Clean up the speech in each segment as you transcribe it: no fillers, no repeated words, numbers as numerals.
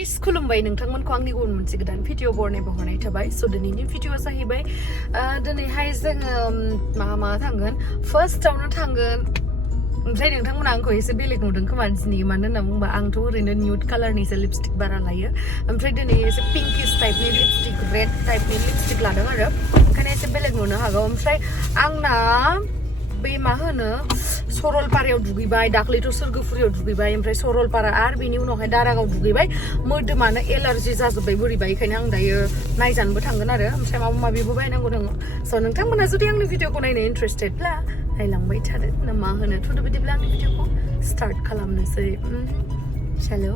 Guys खुलुमबाय नोंथांमोनखौ आंनि गुबुन मोनसे गोदान भिडिअ बरनाय थाबाय स' दिनैनि भिडिअआ जाहैबाय दिनैहाय जोङो मा थांगोन फार्स्टआवनो थांगोन ओमफ्राय नोंथांमोना आंखौ एसे बेलेग नुदों खोमा दिनै मानो होनना बुंबा आंथ' ओरैनो न्यूड कालारनिसो लिपस्टिक बारा लायो ओमफ्राय दिनै एसे पिंकिश टाइपनि लिपस्टिक रेड टाइपनि लिपस्टिक लादों आरो ओंखायनो एसे बेलेग नुनो हागौ ओमफ्राय आंना बे मा होनो सरलपारायाव दुगैबाय दाख्लैथ' सोरगोफुरियाव दुगैबाय ओमफ्राय सरलपारा आरो बेनि उनावहाय दारागाव दुगैबाय मोदोमानो एलार्जि जाजोब्बाय बोरैबा बेखायनो आं दायो नायजानोबो थांगोन आरो ओमफ्राय माबा माबिबो बायनांगौ दङ स' नोंथांमोना जुदि आंनि भिडिअखौ नायनो इन्टारेस्टेडब्ला नायलांबाय थादो ना मा होनो थुदो बिदिब्ला आंनि भिडिअखौ स्टार्ट खालामनोसै हेलौ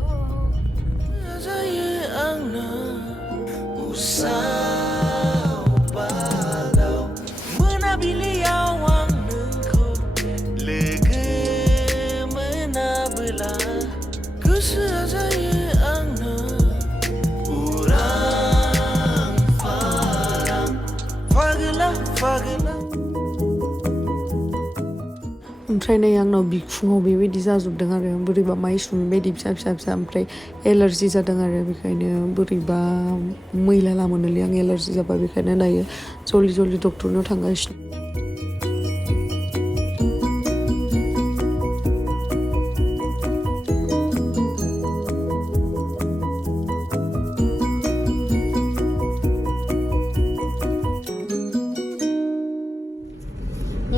ओमफ्राय नै आंनाव बिखुङाव बेबायदि जाजोबदों आरो बोरैबा माइसुं बायदि फिसा ओमफ्राय एलार्जि जादों आरो बेखायनो बोरैबा मैला लामोनोलै आं एलार्जि जाबा बेखायनो दायो जल्दि डक्टरनाव थांगासिनो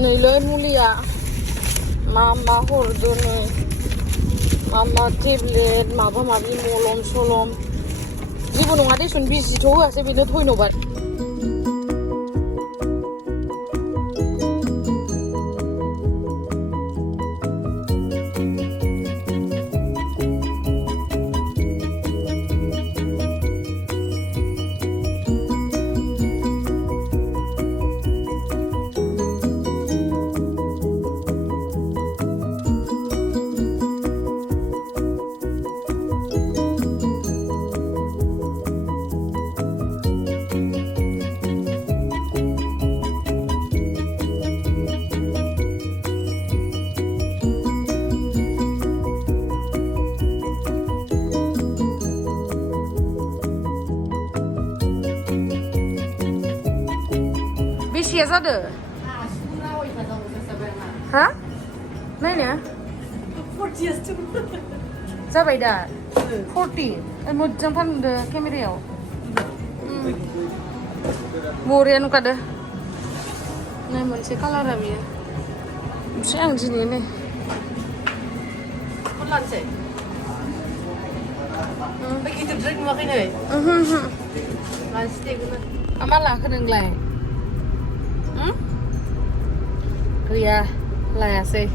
नैलै मुलिया मा हरदो नै मा टेब्लेट माबा माबि मलम सलम जेबो नङा देसुन बिजिथ' होआसै बेनो धन्यबाद बेसेया जादो हा नायनो 40 जाबाय दा 40 मोजां फानदो केमेरायाव बरिया नुखादो नै मोनसे कालारा बियो ओमफ्राय आं दिनै नै लानोसै ओमफ्राय गिदिरद्राय नुवाखै नै लानोसै दे मा लाखो नोंलाय गैया लायासै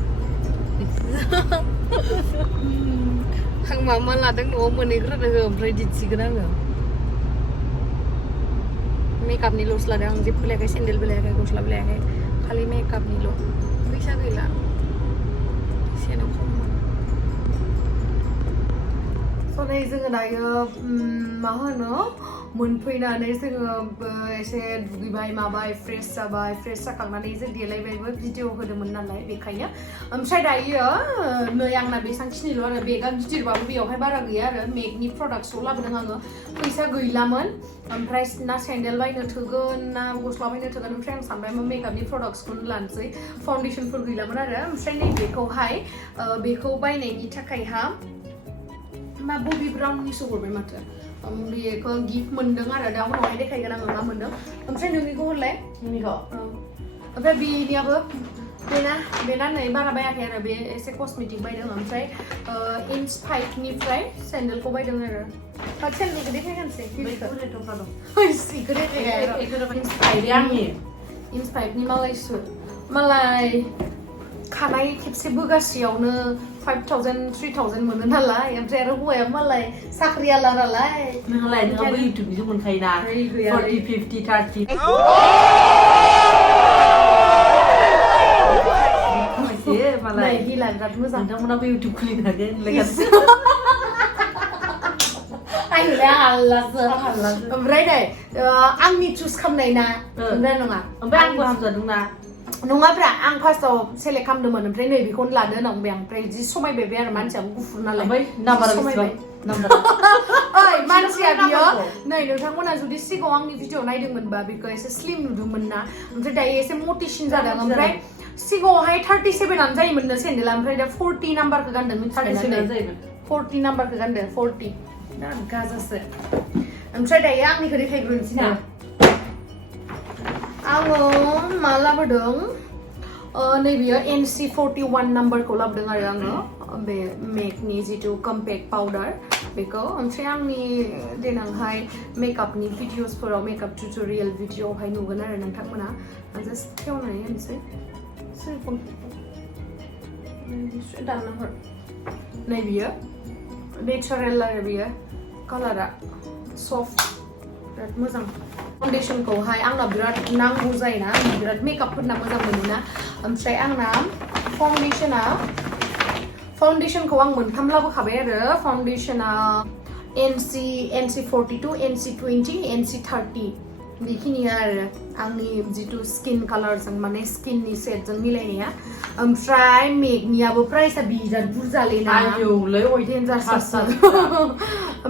आं मा लादों न'आव मोनहैग्रोनो हो ओमफ्राय दिन्थिगोन आङो मेकआपनिल'सो लादों आं जेबो लायाखै सेन्देलबो लायाखै गस्लाबो लायाखै खालि मेकआपनिल' फैसा गैला एसेनो खममोन स' नै जोङो दायो मा होनो मोनफैनानै जोङो एसे दुगैबाय माबाय फ्रेश जाबाय फ्रेश जाखांनानै जों देलायबायबो भिडिअ होदोंमोन नालाय बेखायनो ओमफ्राय दायो नै आंना बेसांखिनिल' आरो बेगा गिदिरबाबो बेयावहाय बारा गैया आरो मेकनि प्रडाक्टसखौ लाबोदों आङो फैसा गैलामोन ओमफ्राय ना सेन्देल बायनो थोगोन ना गस्ला बायनो थोगोन ओमफ्राय आं सानबाय मा मेकआपनि प्रडाक्टसखौनो लानोसै फाउन्डेसनफोर गैलामोन आरो ओमफ्राय नै बेखौ बायनायनि थाखायहा मा बबि ब्राउननिसो हरबाय माथो बेखौ गिफ्ट मोनदों आरो दा उनावहाय देखायगोन आङो मा मोनदों ओमफ्राय नोंनिखौ हरलाय नोंनिखौ ओमफ्राय बेनियाबो बेना नै बारा बायाखै आरो बे एसे कस्मेटिक बायदों ओमफ्राय इन्च 5निफ्राय सेन्देलखौ बायदों आरो सेन्देलखौ देखायगोनसै इन्च 5नि मालाय खानाय खेबसे बोगासेयावनो 5,000 3,000 मोनो नालाय ओमफ्राय आरो हौवाया मालाय साख्रियाला नालाय नोंहाबो इउटुबनिसो मोनखायोना 40 50 30 मालाय हिला बिराद मोजां नोंथांमोनाबो इउटुब खुलिनो हागोन ओमफ्राय नै आंनि चुज खालामनाय ना ओमफ्राय नङा ओमफ्राय आंबो हामजादोंना नङाब्रा आं फार्स्टआव सेलेक्ट खालामदोंमोन ओमफ्राय नै बेखौनो लादो होनना बुंबाय आं ओमफ्राय जि समायबाय बे आरो मानसियाबो गुफुर नालाय ओमफ्राय नाम्बारा समायबाय ओइ मानसिया बियो नै नोंथांमोना जुदि सिगाङाव आंनि भिडिअ नायदोंमोनबा बेखौ एसे स्लिम नुदोंमोन ना ओमफ्राय दायो एसे मोटिसिन जादों ओमफ्राय सिगाङावहाय 37 जायोमोननो सेन्देला ओमफ्राय दा 40 नाम्बारखौ गानदों मिथिबायना 40 नाम्बारखौ गानदों 40 दा गाजासो ओमफ्राय दायो आंनिखौ देखायग्रोनोसै ना आङो मा लाबोदों नैबेयो NC41 नाम्बारखौ लाबोदों आरो आङो बे मेकनि जितु कम्पेक्ट पाउडार बेखौ ओमफ्राय आंनि देनांहाय मेकआपनि भिडिअसफोराव मेकआप टिउटरियेल भिडिअआवहाय नुगोन आरो नोंथांमोना आं जास्ट खेवनानै होनोसै दानना हर नै बियो नेचारेल आरो बियो कालारा सफ्ट बिराद मोजां फाउन्डेसनखौहाय आंना बिराद नांगौ जायोना आं बिराद मेकआप फोरना मोजां मोनोना ओमफ्राय आंना फाउन्डेसनखौ आं मोनथाम लाबोखाबाय आरो फाउन्डेसना NC42 NC20 NC30 बेखिनिया आरो आंनि जितु स्किन कालारजों माने स्किननि सेटजों मिलायनाया ओमफ्राय मेकनियाबो प्राइसआ बिराद बुरजालैना आयौलै डेन्जारसो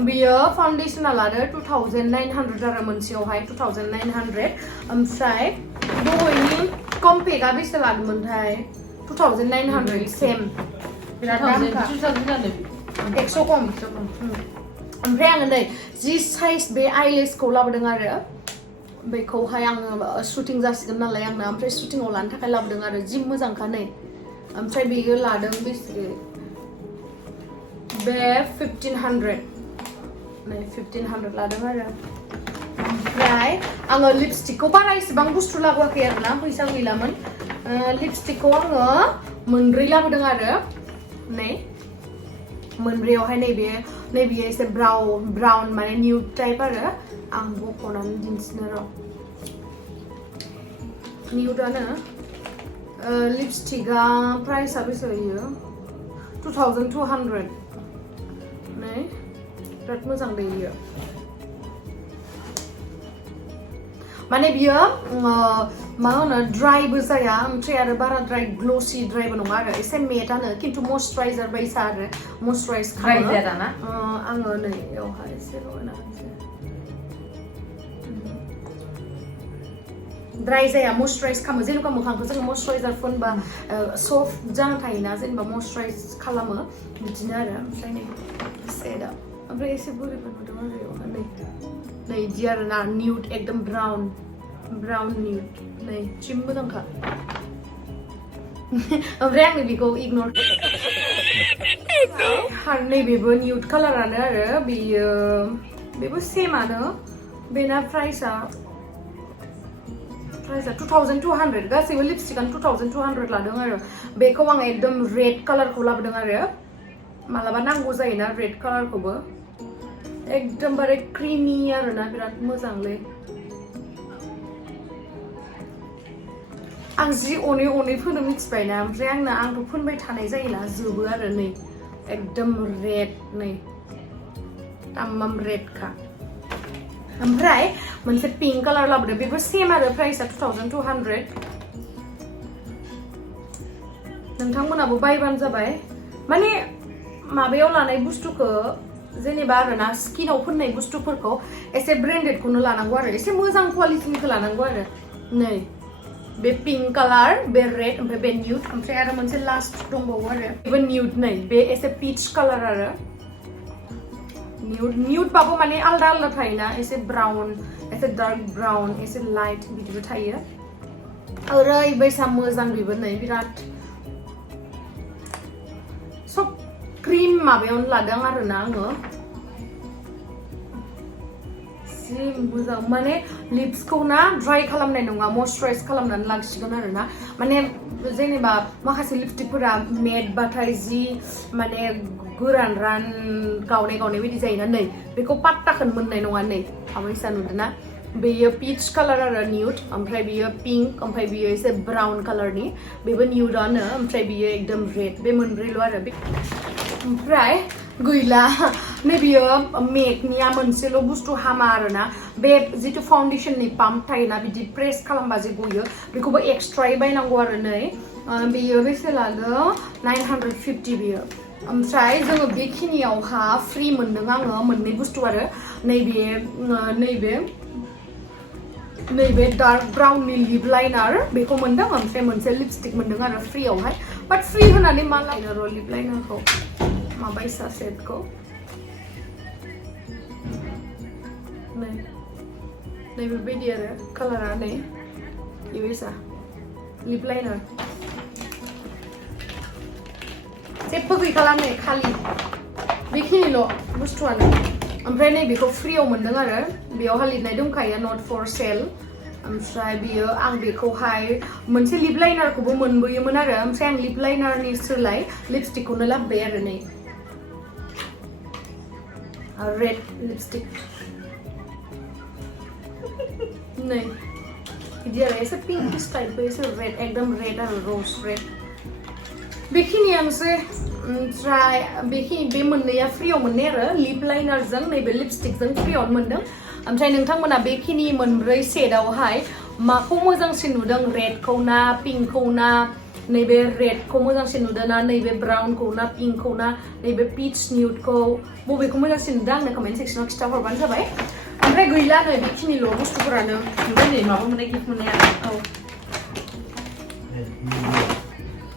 बियो फाउन्डेसना लादो 2900 आरो मोनसेयावहाय 2900 ओमफ्राय दहायनि कम्पेक्टआ बेसे लादोंमोनथाय 2900 सेम बिराद दामखा 100 खम ओमफ्राय आङो नै जि साइज बे आइलेसखौ लाबोदों आरो बेखौहाय आङो शुटिं जासिगोन नालाय आंना ओमफ्राय शुटिंआव लानो थाखाय लाबोदों आरो जि मोजांखा नै ओमफ्राय बेयो लादों बेसे बे 1500 नै 1500 लादों आरो ओमफ्राय आङो लिपस्टिकखौ बारा इसेबां बुस्थु लाबोआखै आरो ना फैसा गैलामोन लिपस्टिकखौ आङो मोनब्रै लाबोदों आरो नै मोनब्रैयावहाय नैबे एसे ब्राउन माने निउड टाइप आरो आं बख'नानै दिन्थिनो र' निउडआनो लिपस्टिकआ प्राइसआ बेसे होयो 2200 नै बिराद मोजां बेयो माने बियो मा होनो ड्राइबो जाया ओमफ्राय आरो बाराद्राय ग्ल'सि ड्राइबो नङा आरो एसे मेटआनो खिन्थु मयस्चाराइजार बायसा आरो मयस्चाराइज खालामो आङो नै बेयावहाय एसे लगायना होनोसै ड्राइ जाया मयस्चाराइज खालामो जेनेबा मोखांखौ जोङो मयस्चाराइजार फुनबा सफ्ट जाना थायोना जेनेबा मयस्चाराइज खालामो बिदिनो आरो ओमफ्राय नै सेदा ओमफ्राय एसे बोरैबा नुदों आरो बेयावहाय नै इदि आरो ना निउड एकदम ब्राउन निउड नै जि मोजांखा ओमफ्राय आङो बेखौ इगनर आरो नैबेबो निउड कालारानो आरो बेबो सेमानो बेना प्राइसआ 2200 गासैबो लिपस्टिकानो 2200 लादों आरो बेखौ आं एकदम रेड कालारखौ लाबोदों आरो मालाबा नांगौ जायोना रेड कालारखौबो एकदमबारे क्रिमि आरोना बिराद मोजांलै आं जि अनै फोनो मिथिबायना ओमफ्राय आंथ' फोनबाय थानाय जायोना जोबो आरो नै एकदम रेड नै तामाम रेडखा ओमफ्राय मोनसे पिंक कालार लाबोदों बेबो सेम आरो प्राइसआ 2200 नोंथांमोनाबो बायबानो जाबाय माने माबायाव लानाय बुस्थुखौ जेनेबा आरोना स्किनाव फोननाय बुस्थुफोरखौ एसे ब्रेन्डेडखौनो लानांगौ आरो एसे मोजां क्वालिटिनिखौ लानांगौ आरो नै बे पिंक कालार बे रेड ओमफ्राय बे निउड ओमफ्राय आरो मोनसे लास्ट दंबावो आरो बेबो निउड नै बे एसे पिच कालार आरो निउड बाबो माने आलदा थायोना एसे ब्राउन एसे डार्क ब्राउन एसे लाइट बिदिबो थायो ओरैबायसा मोजां बेबो नै बिराद सब क्रिम माबायावनो लादों आरोना आङो जि मोजां माने लिप्सखौ ना ड्राइ खालामनाय नङा मयस्चाराइज खालामनानै लाखिगोन आरोना माने जेनेबा माखासे लिपस्टिकफोरा मेट बाथाय जि माने गोरान गावनाय बायदि जायोना नै बेखौ पात्ताखौनो मोननाय नङा नै माबायसा नुदोंना बेयो पिच कालार आरो निउड ओमफ्राय बियो पिंक ओमफ्राय बियो एसे ब्राउन कालारनि बेबो निउडआनो ओमफ्राय बियो एकदम रेड बे मोनब्रैल' आरो बे ओमफ्राय गैला नै बियो मेकनिया मोनसेल' बुस्थु हामा आरोना बे जितु फाउन्डेसननि पाम्प थायोना बिदि प्रेस खालामबा जे गयो बेखौबो एक्सट्रायै बायनांगौ आरो नै बेयो बेसे लादों 950 बियो ओमफ्राय जोङो बेखिनियावहा फ्रि मोनदों आङो मोननै बुस्थु आरो नैबे डार्क ब्राउननि लिप लाइनार बेखौ मोनदों ओमफ्राय मोनसे लिपस्टिक मोनदों आरो फ्रियावहाय बाट फ्रि होनानै मा लाइनार लिप लाइनारखौ माबायसा सेटखौ नै बेबायदि आरो कालारा नै बेबायसा लिप लाइनार जेबो गैखाला नै खालि बेखिनिल' बुस्थुआनो ओमफ्राय नैबेखौ फ्रियाव मोनदों आरो बेयावहा लिरनाय दंखायो नट फर सेल ओमफ्राय बियो आं बेखौहाय मोनसे लिप लाइनारखौबो मोनबोयोमोन आरो ओमफ्राय आं लिप लाइनारनि सोलाय लिपस्टिकखौनो लाबोबाय आरो नै रेड लिपस्टिक नै बिदि आरो एसे पिंक टाइपबो एसे रेड एकदम रेड आरो रोज रेड बेखिनियानोसै ओमफ्राय बे मोननैया फ्रियाव मोननाय आरो लिप लाइनारजों नैबे लिपस्टिकजों फ्रियावनो मोनदों ओमफ्राय नोंथांमोना बेखिनि मोनब्रै सेटआवहाय माखौ मोजांसिन नुदों रेडखौ ना पिंकखौ ना नैबे रेडखौ मोजांसिन नुदों ना नैबे ब्राउनखौ ना पिंकखौ ना नैबे पिच न्यूडखौ बबेखौ मोजांसिन नुदों आंनो कमेन्ट सेक्सनाव खिथाहरबानो जाबाय ओमफ्राय गैला नै बेखिनिल' बुस्थुफोरानो ओमफ्राय नै माबा मोननाय गिफ्ट मोननाया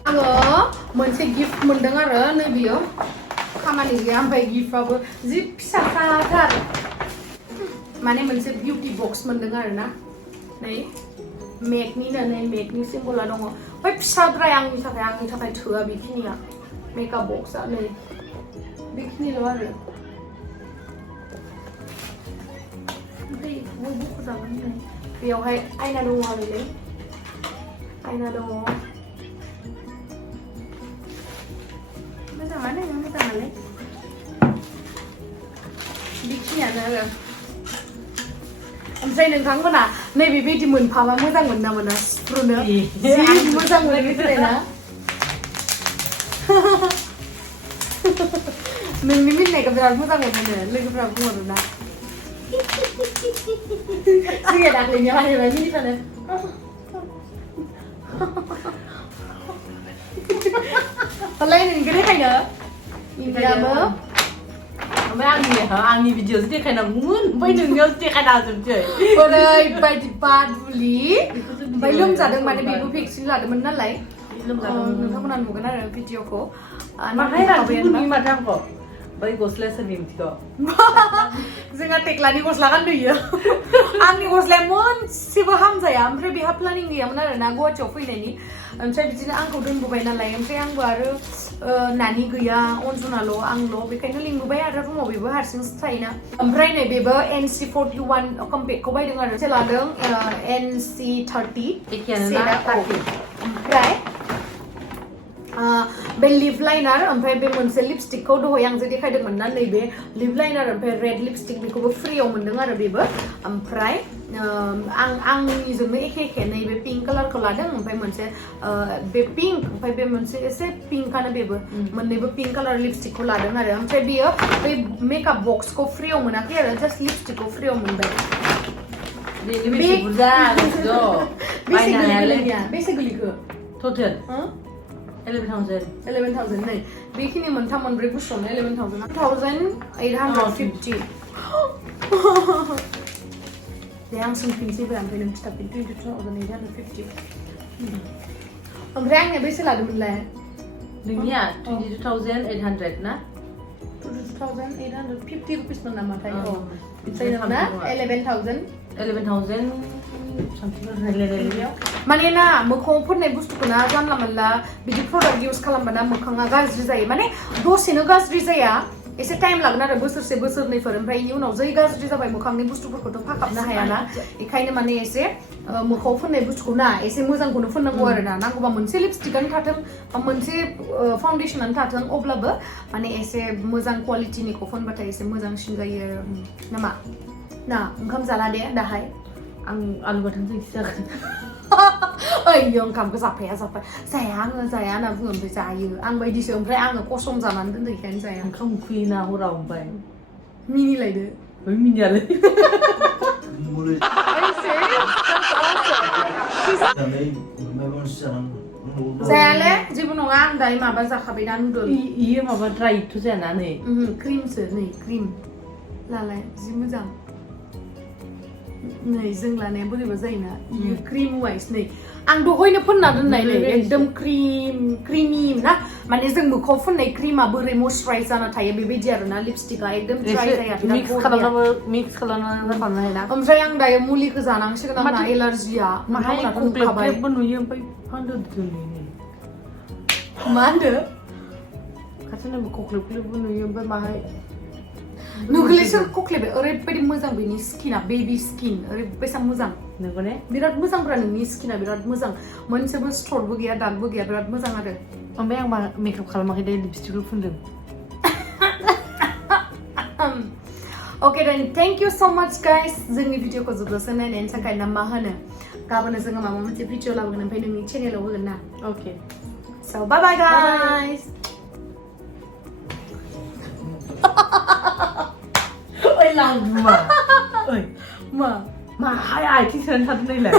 आङो मोनसे गिफ्ट मोनदों आरो नै बियो खामानि गैया ओमफ्राय गिफ्टआबो जि फिसाथार माने मोनसे बिउटि बक्स मोनदों आरो ना नै मेकनिनो नै मेकनि सिम्बला दङ ओमफ्राय फिसाद्राय आंनि थाखाय थोआ बेखिनिया मेकआप बक्सआ नै बेखिनिल' आरो ओमफ्राय बयबो मोजां नै बेयावहाय आयना दङ आरोलै आयना दङ मोजाङालाय बेखिनियानो आरो ओमफ्राय नोंथांमोना नैबेबायदि मोनफाबा मोजां मोनो ना मोना सिफ्रुनो जि मोजां मोनो ना नोंनि मिनिनायखौ बिराद मोजां मोनो लोगोफोरा बुंहरो ना सिगां दाख्लैनिया मानिबाय मिनिबानो Palay neng gede kayak gak? Ini apa? आंनि भिडिअ'सो देखायनांगौमोन ओमफ्राय नोंनियावसो देखायनांजोबसै ओरैबायदि बादुलि ओमफ्राय लोमजादों माने बेबो भेक्सिन लादोंमोन नालाय नोंथांमोना नुगोन आरो भिडिअ'खौ माहाय रानजोबगोन माथो आंखौ बै गस्लाया सोरनि मिथिगौ जोंहा टेक्लानि गस्ला गानदोयो आंनि गस्लाया मोनसेबो हामजाया ओमफ्राय बेहा प्लानिं गैयामोन आरो ना गुवाहाटियाव फैनायनि ओमफ्राय बिदिनो आंखौ दोनबोबाय नालाय ओमफ्राय आंबो आरो नानि गैया अनजुनाल' आंल' बेखायनो लिंबोबाय आरो रुमाव बेबो हारसिंसो थायोना ओमफ्राय नै बेबो NC41 कम्पेक्टखौ बायदों आरो से लादों NC30 ओमफ्राय बे लिप लाइनार ओमफ्राय बे मोनसे लिपस्टिकखौ दहाय आं जे देखायदोंमोन ना नैबे लिप लाइनार ओमफ्राय रेड लिपस्टिक बेखौबो फ्रियाव मोनदों आरो बेबो ओमफ्राय आंनिजोंनो एखे नैबे पिंक कालारखौ लादों ओमफ्राय मोनसे बे पिंक ओमफ्राय बे मोनसे एसे पिंकानो बेबो मोननैबो पिंक कालार लिपस्टिकखौ लादों आरो ओमफ्राय बेयो बै मेकआप बक्सखौ फ्रियाव मोनाखै आरो जास्ट लिपस्टिकखौ फ्रियाव मोनबाय बेसे गोलैखो टटेल 11,000 नै बेखिनि मोनथाम मोनब्रै बुस्थुआवनो 11,850 दे आं सोंफिनसैबो ओमफ्राय नों खिथाफिन 22,850 ओमफ्राय आंनिया बेसे लादोंमोनलाय नोंनिया 22,800 ना 22,850 रुपिसमोन नामाथाय जायो ना 11,000 माने ना मोखाङाव फोननाय बुस्थुखौ ना जानला मोनला बिदि प्रडाक्ट इउज खालामबाना मोखाङा गाज्रि जायो माने दसेनो गाज्रि जाया एसे टाइम लागोन आरो बोसोरसे बोसोरनैफोर ओमफ्राय इनि उनाव जै गाज्रि जाबाय मोखांनि बुस्थुफोरखौथ' फाखाबनो हायाना बेखायनो माने एसे मोखाङाव फोननाय बुस्थुखौ ना एसे मोजांखौनो फोननांगौ आरो ना नांगौबा मोनसे लिपस्टिकआनो थाथों मोनसे फाउन्डेसनानो थाथों अब्लाबो माने एसे मोजां क्वालिटिनिखौ फोनबाथाय एसे मोजांसिन जायो नामा ना ओंखाम जाला दे दाहाय आं आलु बाथोनजों जागोन ओइ ओंखामखौ जाया आङो जाया होनना बुङो ओमफ्राय जायो आं बायदिसो ओमफ्राय आङो कसम जानानै दोनदो बेखायनो जाया ओंखाम उखैयोना हराव ओमफ्राय मिनिलायदो बै मिनियालै माबा मोनसे जानांगौ जायाले जेबो नङा आं दायो माबा जाखाबाय ना नुदों इयो माबा ड्राइथ' जायाना नै क्रिमसो नै क्रिम लालाय जि मोजां नै जों लानाया बोरैबा जायोना इयो क्रिम वाइस नै आं दहायनो फोनना दोननाय नै एकदम क्रिमी ना माने जों मोखाङाव फोननाय क्रिमा बोरै मयस्चराइज जाना थायो बेबायदि आरोना लिपस्टिकआ एकदम ड्राइ जाया मिक्स खालामनानै हाया ओमफ्राय आं दायो मुलिखौ जानांसिगोन आंना एलार्जिया माहाय खख्लेबख्लेबबो नुयो ओमफ्राय फानदो नुयो मा होनदो खाथिनो खख्लेबख्लेबबो नुयो ओमफ्राय माहाय नुगोलेसो खख्लेबे ओरैबायदि मोजां बेनि स्किना बेबि स्किन ओरैबायसा मोजां नंगौ ने बिराद मोजांब्रा नोंनि स्किना बिराद मोजां मोनसेबो स्टरबो गैया दागबो गैया बिराद मोजां आरो ओमफ्राय आं मेकआप खालामाखै दे लिपस्टिकल फुनदों Okay then thank you so much guys जोंनि भिडिअखौ जोबजासिम नायनायनि थाखाय ना मा होनो गाबोन जोङो माबा मोनसे भिडिअ लाबोगोन ओमफ्राय नोंनि चेनेलाव होगोन ना Okay so bye bye guys Ôi lòng mà ơi mà hai ai chứ sơn thật đây là